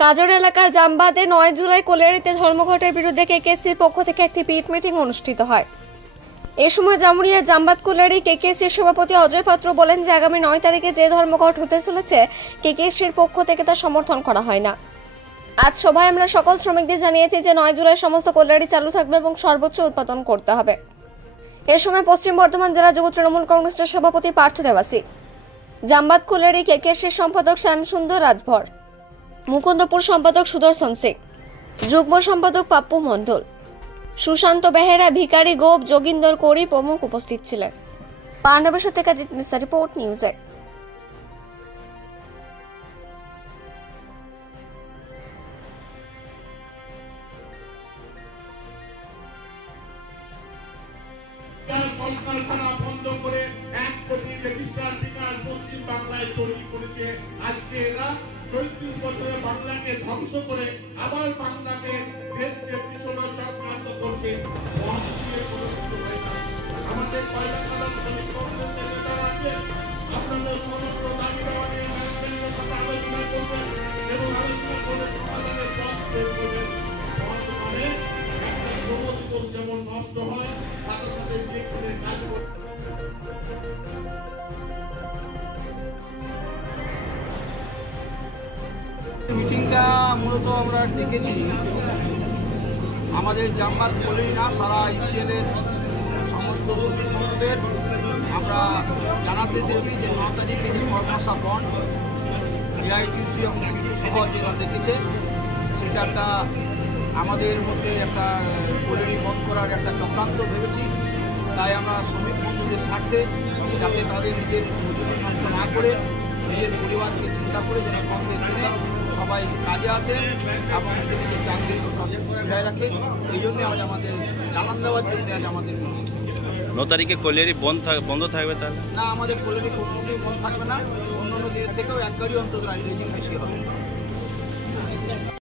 কাজর এলাকার জামবাদে 9 জুলাই কোলিয়ারিতে ধর্মঘটের বিরুদ্ধে কেকেএসসির পক্ষ থেকে একটি পিট মিটিং অনুষ্ঠিত হয়। এ সময় জামুরিয়া জামবাদ কোলিয়ারি কেকেএসসির সভাপতি অজয় পাত্র বলেন যে আগামী 9 তারিখে যে ধর্মঘট হতে চলেছে কেকেএসসির পক্ষ থেকে তা সমর্থন করা হয় না। আজ সভায় আমরা সকল শ্রমিকদের জানিয়েছি যে 9 জুলাই সমস্ত কোলিয়ারি চালু থাকবে এবং সর্বোচ্চ উৎপাদন করতে হবে। এ সময় পশ্চিম বর্ধমান জেলা যুব তৃণমূল কংগ্রেসের সভাপতি পার্থ দেবাসী, জামবাদ কোলিয়ারি কেকেএসসির সম্পাদক শ্যামসুন্দর রাজভর, মুকুন্দপুর সম্পাদক সুদর্শন সিং, যুগ্ম সম্পাদক পাপ্পু মণ্ডল, সুশান্ত বেহেরা, ভিকারি গোপ, যোগিন্দর কোরি প্রমুখ উপস্থিত ছিলেন। পাণ্ডবেশ্বর থেকে জিৎ মিশ্রা, রিপোর্ট নিউজে। কলকারখানা বন্ধ করে 1 কোটি রেজিস্ট্রার বিকাশ পশ্চিম বাংলায় তৈরি করেছে। আজকে এরা 34 বছরে বাংলাকে ধ্বংস করে আবার বাংলাকে দেশকে পিছনে চক্রান্ত করছে। আমাদের কয়লা খাদান শ্রমিক কংগ্রেসের নেতারা আছে, আপনাদের সমস্ত দাবি দাওয়া নিয়ে ম্যানেজমেন্টের সাথে আলোচনা করবেন এবং আলোচনা করে সমাধানের পথ বের করবেন। বর্তমানে একটা শ্রম দিবস যেমন নষ্ট হয়, সাথে সাথে যে করে কাজ মিটিংটা মূলত আমরা ডেকেছি আমাদের জামবাদ কোলিয়ারি না সারা ইসিএলের সমস্ত শ্রমিক বন্ধুদের আমরা জানাতে এসেছি যে 9 তারিখে যে কর্মশা বন্ধ এআইটিসি এবং সিটু সহ যেটা দেখেছে সেটা একটা আমাদের মধ্যে একটা কোলিয়ারি বন্ধ করার একটা চক্রান্ত ভেবেছি। তাই আমরা শ্রমিক বন্ধুদের স্বার্থে যাতে তাদের নিজের মজুরি নষ্ট না করে নিজের পরিবারকে চিন্তা করে যেন বন্ধে চলে সবাই কাজে আসে এবং নিজের নিজের চাকরির বজায় রাখে, এই জন্যে আজ আমাদের জানান দেওয়ার জন্য আজ আমাদের 9 তারিখে কোলিয়ারি বন্ধ থাকবে। তাহলে না, আমাদের কোলিয়ারি কোনোদিন বন্ধ থাকবে না, অন্য অন্য দিনের থেকেও 1 গাড়ি অন্তত রেজিং বেশি হবে।